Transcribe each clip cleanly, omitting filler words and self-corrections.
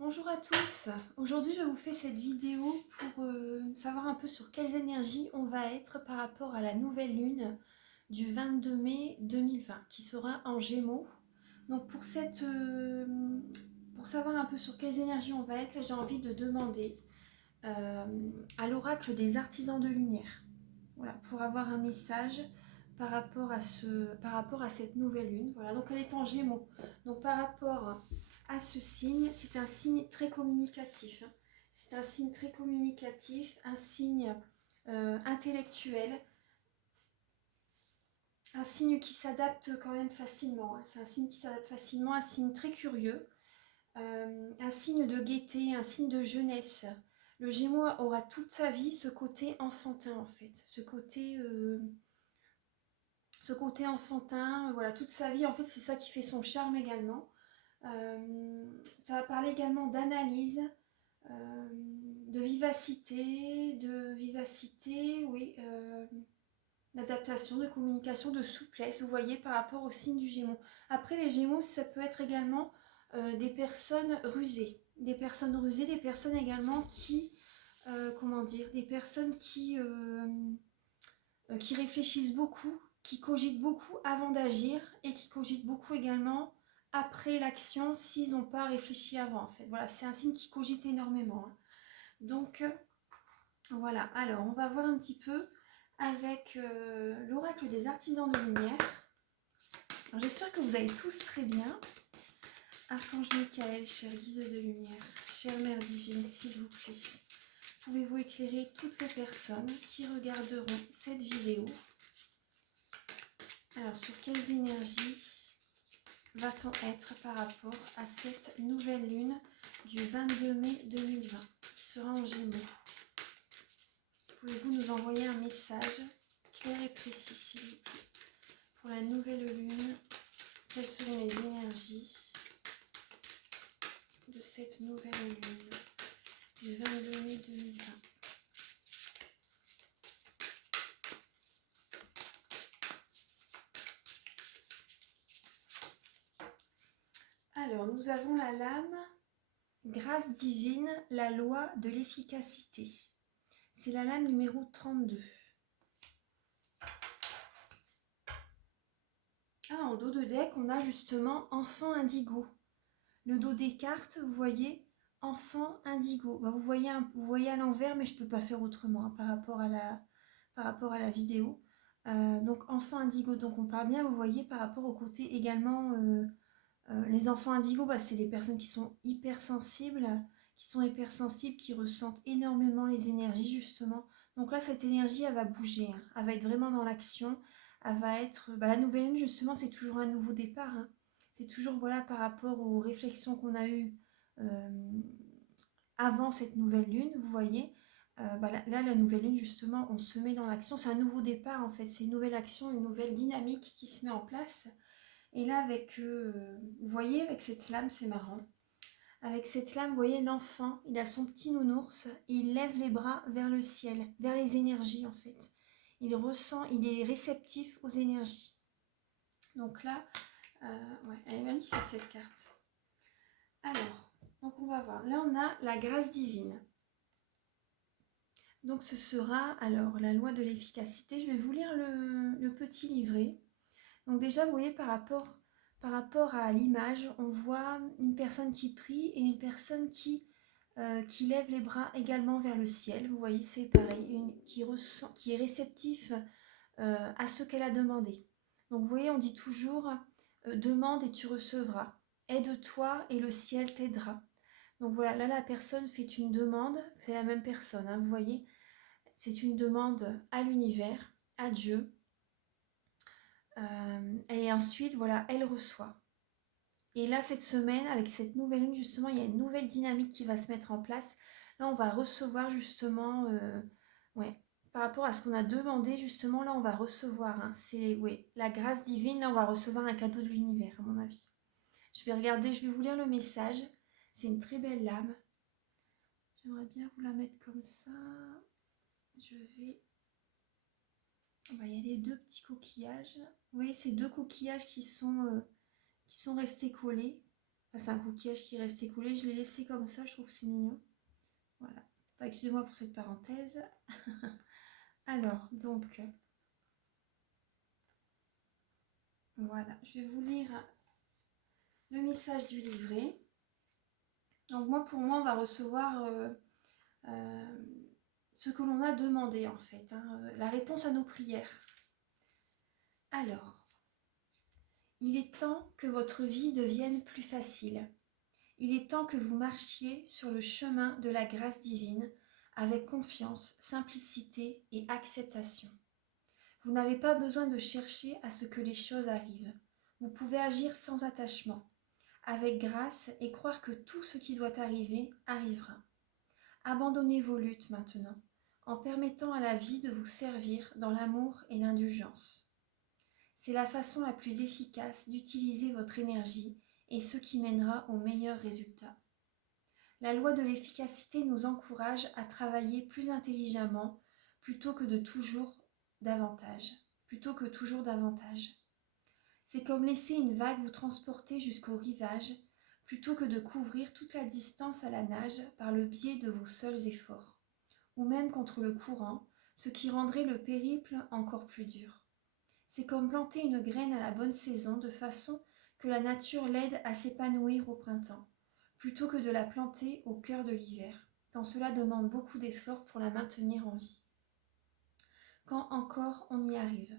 Bonjour à tous, aujourd'hui je vous fais cette vidéo pour savoir un peu sur quelles énergies on va être par rapport à la nouvelle lune du 22 mai 2020 qui sera en Gémeaux. Donc pour savoir un peu sur quelles énergies on va être, j'ai envie de demander à l'oracle des artisans de lumière. Voilà, pour avoir un message par rapport à cette nouvelle lune. Voilà, donc elle est en Gémeaux. Donc par rapport à ce signe, c'est un signe très communicatif. C'est un signe très communicatif, un signe intellectuel, un signe qui s'adapte quand même facilement. C'est un signe qui s'adapte facilement, un signe très curieux, un signe de gaieté, un signe de jeunesse. Le Gémeaux aura toute sa vie ce côté enfantin en fait, ce côté enfantin, voilà, toute sa vie, en fait, c'est ça qui fait son charme également. Ça va parler également d'analyse, de vivacité, oui, d'adaptation, de communication, de souplesse, vous voyez, par rapport au signe du Gémeaux. Après, les Gémeaux, ça peut être également des personnes rusées, des personnes également qui, comment dire, des personnes qui réfléchissent beaucoup, qui cogitent beaucoup avant d'agir et qui cogitent beaucoup également après l'action s'ils n'ont pas réfléchi avant en fait. Voilà, c'est un signe qui cogite énormément. Donc voilà, alors on va voir un petit peu avec l'oracle des artisans de lumière. J'espère que vous allez tous très bien. Archange Michael, cher guide de lumière, chère Mère divine, s'il vous plaît, pouvez-vous éclairer toutes les personnes qui regarderont cette vidéo? Alors, sur quelles énergies va-t-on être par rapport à cette nouvelle lune du 22 mai 2020 qui sera en Gémeaux? Pouvez-vous nous envoyer un message clair et précis, s'il vous plaît, pour la nouvelle lune? Quelles seront les énergies de cette nouvelle lune du 22 mai 2020? Alors, nous avons la lame Grâce divine, la loi de l'efficacité. C'est la lame numéro 32. En dos de deck, on a justement Enfant indigo. Le dos des cartes, vous voyez, Enfant indigo. Vous voyez à l'envers, mais je ne peux pas faire autrement par rapport à la vidéo. Donc Enfant indigo, donc on parle bien, vous voyez, par rapport au côté également... les enfants indigos, c'est des personnes qui sont hypersensibles, qui ressentent énormément les énergies justement. Donc là, cette énergie, elle va bouger, elle va être vraiment dans l'action, elle va être... la nouvelle lune, justement, c'est toujours un nouveau départ. C'est toujours, voilà, par rapport aux réflexions qu'on a eues avant cette nouvelle lune, vous voyez. Là, la nouvelle lune, justement, on se met dans l'action. C'est un nouveau départ, en fait. C'est une nouvelle action, une nouvelle dynamique qui se met en place. Et là, vous voyez, avec cette lame, c'est marrant. Avec cette lame, vous voyez, l'enfant, il a son petit nounours, et il lève les bras vers le ciel, vers les énergies, en fait. Il ressent, il est réceptif aux énergies. Donc là, ouais, elle est magnifique, cette carte. Alors, donc on va voir. Là, on a la grâce divine. Donc ce sera, alors, la loi de l'efficacité. Je vais vous lire le petit livret. Donc déjà, vous voyez, par rapport à l'image, on voit une personne qui prie et une personne qui lève les bras également vers le ciel. Vous voyez, c'est pareil, qui est réceptif à ce qu'elle a demandé. Donc vous voyez, on dit toujours demande et tu recevras. Aide-toi et le ciel t'aidera. Donc voilà, là la personne fait une demande, c'est la même personne, vous voyez, c'est une demande à l'univers, à Dieu. Et ensuite, voilà, elle reçoit. Et là, cette semaine, avec cette nouvelle lune, justement, il y a une nouvelle dynamique qui va se mettre en place. Là, on va recevoir justement, ouais, par rapport à ce qu'on a demandé, justement, là, on va recevoir. C'est, ouais, la grâce divine, là, on va recevoir un cadeau de l'univers, à mon avis. Je vais regarder, je vais vous lire le message. C'est une très belle lame. J'aimerais bien vous la mettre comme ça. Je vais... il y a les deux petits coquillages. Vous voyez, ces deux coquillages qui sont restés collés. Enfin, c'est un coquillage qui reste écoulé, je l'ai laissé comme ça, je trouve que c'est mignon. Voilà. Enfin, excusez-moi pour cette parenthèse. Alors, donc, voilà, je vais vous lire le message du livret. Donc pour moi, on va recevoir ce que l'on a demandé en fait, la réponse à nos prières. Alors, il est temps que votre vie devienne plus facile. Il est temps que vous marchiez sur le chemin de la grâce divine avec confiance, simplicité et acceptation. Vous n'avez pas besoin de chercher à ce que les choses arrivent. Vous pouvez agir sans attachement, avec grâce et croire que tout ce qui doit arriver arrivera. Abandonnez vos luttes maintenant, en permettant à la vie de vous servir dans l'amour et l'indulgence. C'est la façon la plus efficace d'utiliser votre énergie et ce qui mènera aux meilleurs résultats. La loi de l'efficacité nous encourage à travailler plus intelligemment plutôt que toujours davantage. C'est comme laisser une vague vous transporter jusqu'au rivage plutôt que de couvrir toute la distance à la nage par le biais de vos seuls efforts, ou même contre le courant, ce qui rendrait le périple encore plus dur. C'est comme planter une graine à la bonne saison de façon que la nature l'aide à s'épanouir au printemps, plutôt que de la planter au cœur de l'hiver, quand cela demande beaucoup d'efforts pour la maintenir en vie. Quand encore on y arrive.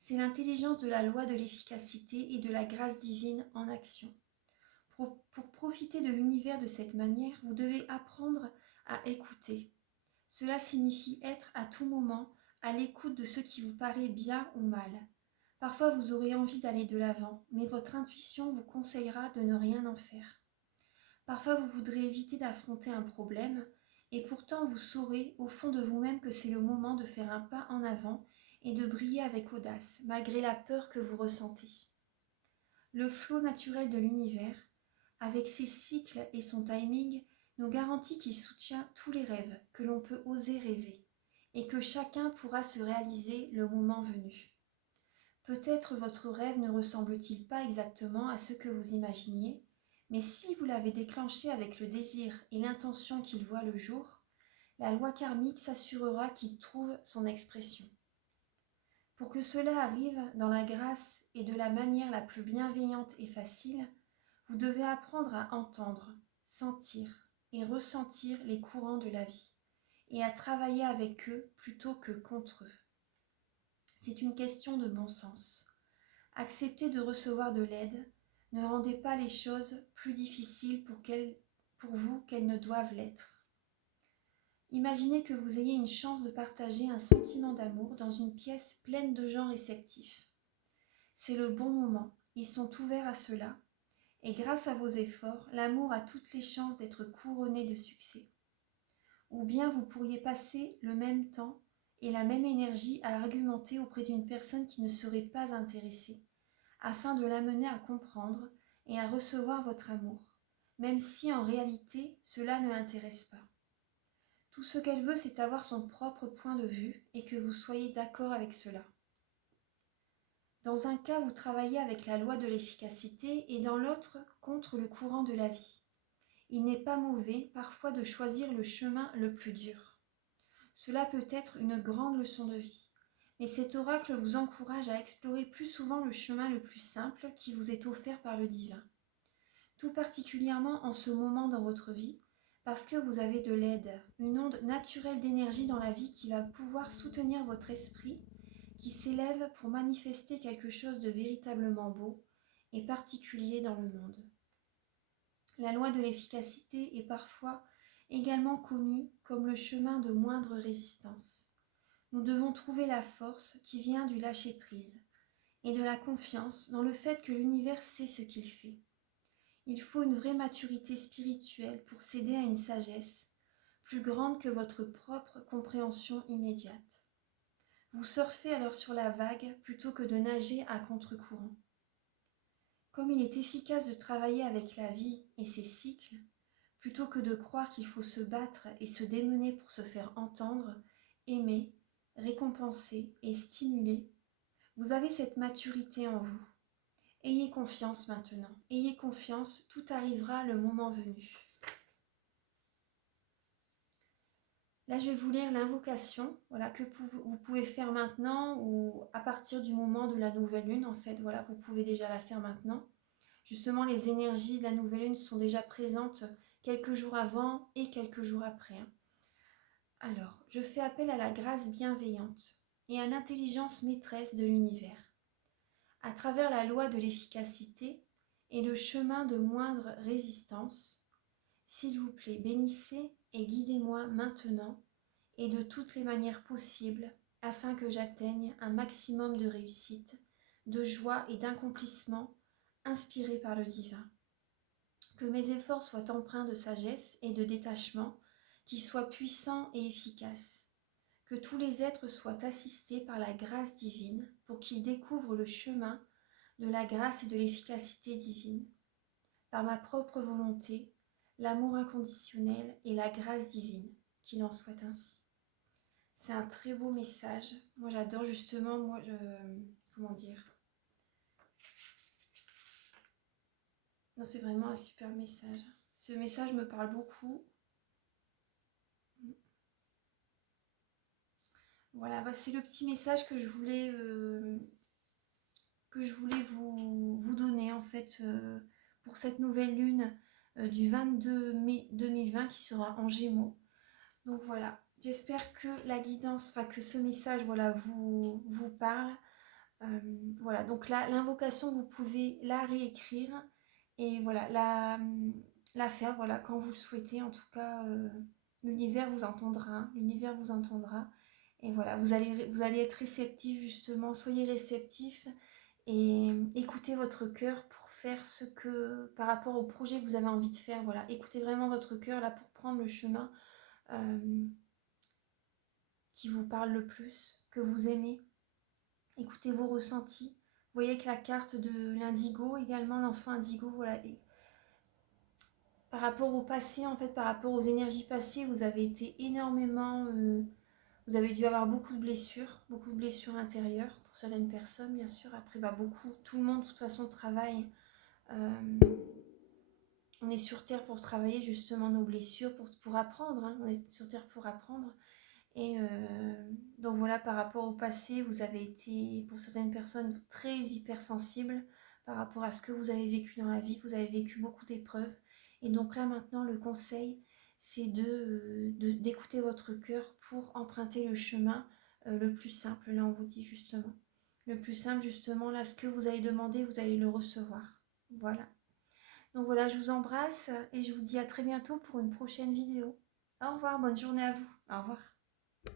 C'est l'intelligence de la loi de l'efficacité et de la grâce divine en action. Pour profiter de l'univers de cette manière, vous devez apprendre à écouter. Cela signifie être à tout moment à l'écoute de ce qui vous paraît bien ou mal. Parfois vous aurez envie d'aller de l'avant, mais votre intuition vous conseillera de ne rien en faire. Parfois vous voudrez éviter d'affronter un problème, et pourtant vous saurez au fond de vous-même que c'est le moment de faire un pas en avant et de briller avec audace, malgré la peur que vous ressentez. Le flot naturel de l'univers, avec ses cycles et son timing, nous garantit qu'il soutient tous les rêves que l'on peut oser rêver, et que chacun pourra se réaliser le moment venu. Peut-être votre rêve ne ressemble-t-il pas exactement à ce que vous imaginiez, mais si vous l'avez déclenché avec le désir et l'intention qu'il voit le jour, la loi karmique s'assurera qu'il trouve son expression. Pour que cela arrive dans la grâce et de la manière la plus bienveillante et facile, vous devez apprendre à entendre, sentir et ressentir les courants de la vie, et à travailler avec eux plutôt que contre eux. C'est une question de bon sens. Accepter de recevoir de l'aide, ne rendez pas les choses plus difficiles pour vous qu'elles ne doivent l'être. Imaginez que vous ayez une chance de partager un sentiment d'amour dans une pièce pleine de gens réceptifs. C'est le bon moment, ils sont ouverts à cela, et grâce à vos efforts, l'amour a toutes les chances d'être couronné de succès. Ou bien vous pourriez passer le même temps et la même énergie à argumenter auprès d'une personne qui ne serait pas intéressée, afin de l'amener à comprendre et à recevoir votre amour, même si en réalité cela ne l'intéresse pas. Tout ce qu'elle veut, c'est avoir son propre point de vue et que vous soyez d'accord avec cela. Dans un cas, vous travaillez avec la loi de l'efficacité et dans l'autre, contre le courant de la vie. Il n'est pas mauvais, parfois, de choisir le chemin le plus dur. Cela peut être une grande leçon de vie, mais cet oracle vous encourage à explorer plus souvent le chemin le plus simple qui vous est offert par le divin. Tout particulièrement en ce moment dans votre vie, parce que vous avez de l'aide, une onde naturelle d'énergie dans la vie qui va pouvoir soutenir votre esprit, qui s'élève pour manifester quelque chose de véritablement beau et particulier dans le monde. La loi de l'efficacité est parfois également connue comme le chemin de moindre résistance. Nous devons trouver la force qui vient du lâcher-prise et de la confiance dans le fait que l'univers sait ce qu'il fait. Il faut une vraie maturité spirituelle pour céder à une sagesse plus grande que votre propre compréhension immédiate. Vous surfez alors sur la vague plutôt que de nager à contre-courant. Comme il est efficace de travailler avec la vie et ses cycles, plutôt que de croire qu'il faut se battre et se démener pour se faire entendre, aimer, récompenser et stimuler, vous avez cette maturité en vous. Ayez confiance maintenant. Ayez confiance, tout arrivera le moment venu. Là, je vais vous lire l'invocation, voilà, que vous pouvez faire maintenant ou à partir du moment de la nouvelle lune. En fait, voilà, vous pouvez déjà la faire maintenant. Justement, les énergies de la nouvelle lune sont déjà présentes quelques jours avant et quelques jours après. Alors, je fais appel à la grâce bienveillante et à l'intelligence maîtresse de l'univers. À travers la loi de l'efficacité et le chemin de moindre résistance, s'il vous plaît, bénissez et guidez-moi maintenant et de toutes les manières possibles afin que j'atteigne un maximum de réussite, de joie et d'accomplissement inspirés par le divin. Que mes efforts soient empreints de sagesse et de détachement, qu'ils soient puissants et efficaces. Que tous les êtres soient assistés par la grâce divine pour qu'ils découvrent le chemin de la grâce et de l'efficacité divine. Par ma propre volonté, l'amour inconditionnel et la grâce divine, qu'il en soit ainsi. C'est un très beau message. Moi j'adore justement, comment dire. Non, c'est vraiment un super message. Ce message me parle beaucoup. Voilà, bah c'est le petit message que je voulais vous donner en fait pour cette nouvelle lune du 22 mai 2020 qui sera en Gémeaux. Donc voilà, j'espère que la guidance, enfin que ce message voilà, vous parle. Voilà, donc là, l'invocation, vous pouvez la réécrire et voilà, la faire voilà, quand vous le souhaitez. En tout cas, l'univers vous entendra, l'univers vous entendra. Et voilà, vous allez être réceptif justement, soyez réceptif et écoutez votre cœur pour faire ce que, par rapport au projet que vous avez envie de faire, voilà, écoutez vraiment votre cœur là pour prendre le chemin qui vous parle le plus, que vous aimez. Écoutez vos ressentis. Vous voyez que la carte de l'indigo, également l'enfant indigo, voilà. Et par rapport au passé, en fait, par rapport aux énergies passées, vous avez été énormément... vous avez dû avoir beaucoup de blessures intérieures pour certaines personnes, bien sûr. Après, bah, beaucoup, tout le monde, de toute façon, travaille. On est sur Terre pour travailler justement nos blessures, pour apprendre. Hein. On est sur Terre pour apprendre. Et donc voilà, par rapport au passé, vous avez été, pour certaines personnes, très hypersensibles par rapport à ce que vous avez vécu dans la vie. Vous avez vécu beaucoup d'épreuves. Et donc là, maintenant, le conseil, c'est d'écouter votre cœur pour emprunter le chemin le plus simple. Là, on vous dit justement. Le plus simple, justement, là, ce que vous avez demandé, vous allez le recevoir. Voilà. Donc voilà, je vous embrasse et je vous dis à très bientôt pour une prochaine vidéo. Au revoir, bonne journée à vous. Au revoir.